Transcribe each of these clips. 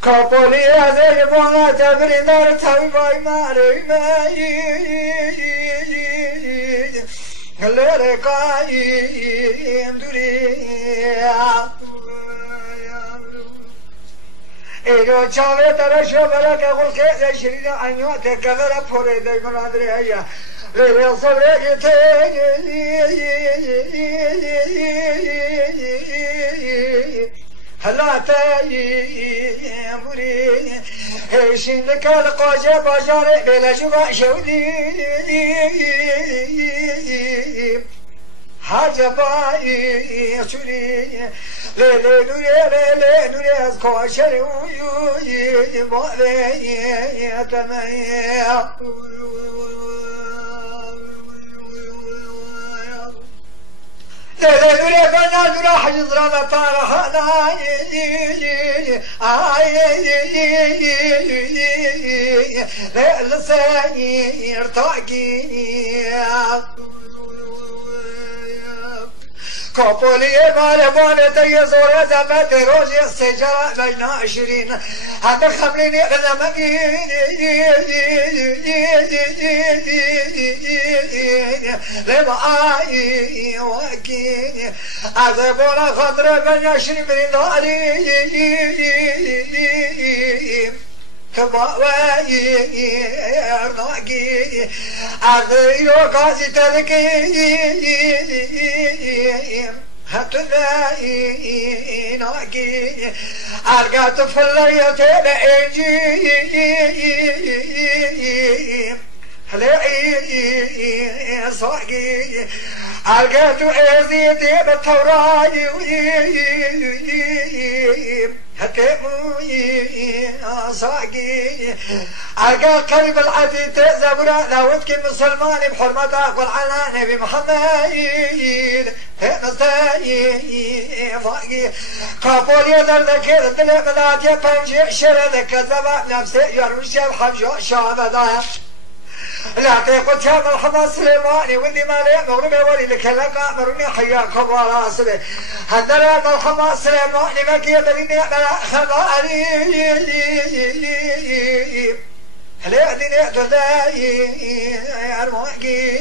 Kapoli azeri bana tebrinler tevbay marimi Lere kayim duriya Ero çave taraşo berake kulke de şirine anyo te kavera pore de gunadre ya Lere sabre gite هلا تيموري هيشين لك القاجة بجاري بلا جوا شودي حاجة باي شوري ليلي ليلي نوري أزكو شري ويوي بغلي تمي ليلي بنا نورا حجز رانا طارحنا ليلي سير طاقي كابولي مالبانة تيزور زبط روجي السجرة بين عشرين هذا خمريني غلمكين لبعاي وكين عذبونا خضر بين عشرين من داري كباوي أرناقي أغيو كازي تركي هتلاقي ناقي أرقات فلية بأنجي هلاقي صاقي أرقات أزيدي بالتوراي هكموي صاقي أرقى قلب العديد زبرا لودك مسلمان بحرمتك والعنان بمحمد نستاي فاقي قابول يدر ذكر دل بلاد يبنجي شردك زبا نفسي يرمشي بحبجو شابدا لا تقول شاب الحماس سليماني واللي ما لي مغربي ولي لك لقى مرني حياكم وراسلي هدرت الحماس سليماني ما كي يدريني على خباري هلا دنيا تداي أرماقي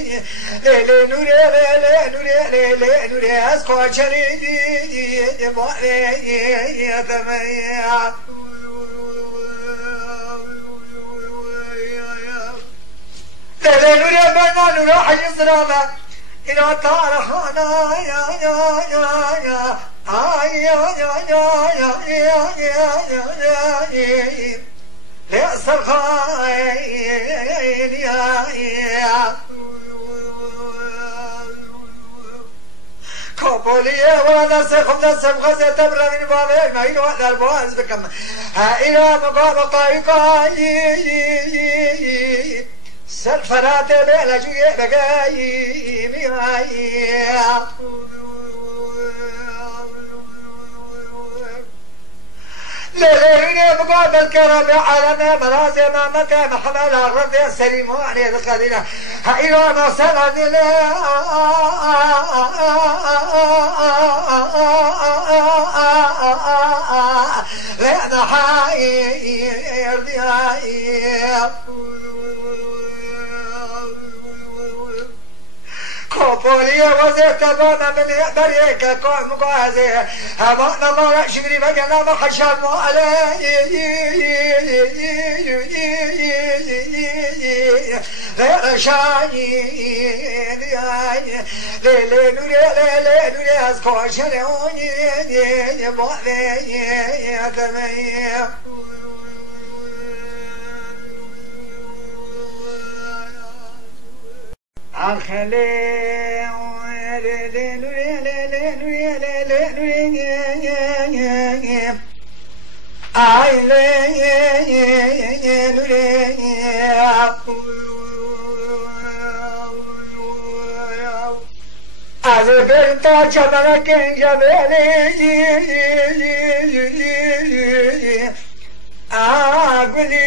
ليلي نوري ليلي نوري ليلي نوري أسكو شريدي يبغي يتميع ليلي نوري بنا نوري حي سلامة إلى طارحنا يا يا يا يا يا يا يا يا يا سرخاين يا كابولية ولا سخم نسم غزة تبرى من بابي ما ينوى البواز بكم هائلة مقام طايقاي سلفرات بيلا جوية بقاي ميهاي ليلي بقعد الكرم عالمي مرازي مامتي محمل الرد السليم وعني الخدينة هايلو نصر دلي لأنا حاي يرضيها كوبولية وزيت بانا من بريك كون مقازي هبانا ما شغري مجانا ما حشان مو علي غير شاي ليلي نوري ليلي نوري اسكو شريوني بوحدي يتميع الخليل از برتا چمنک جبلی آگلی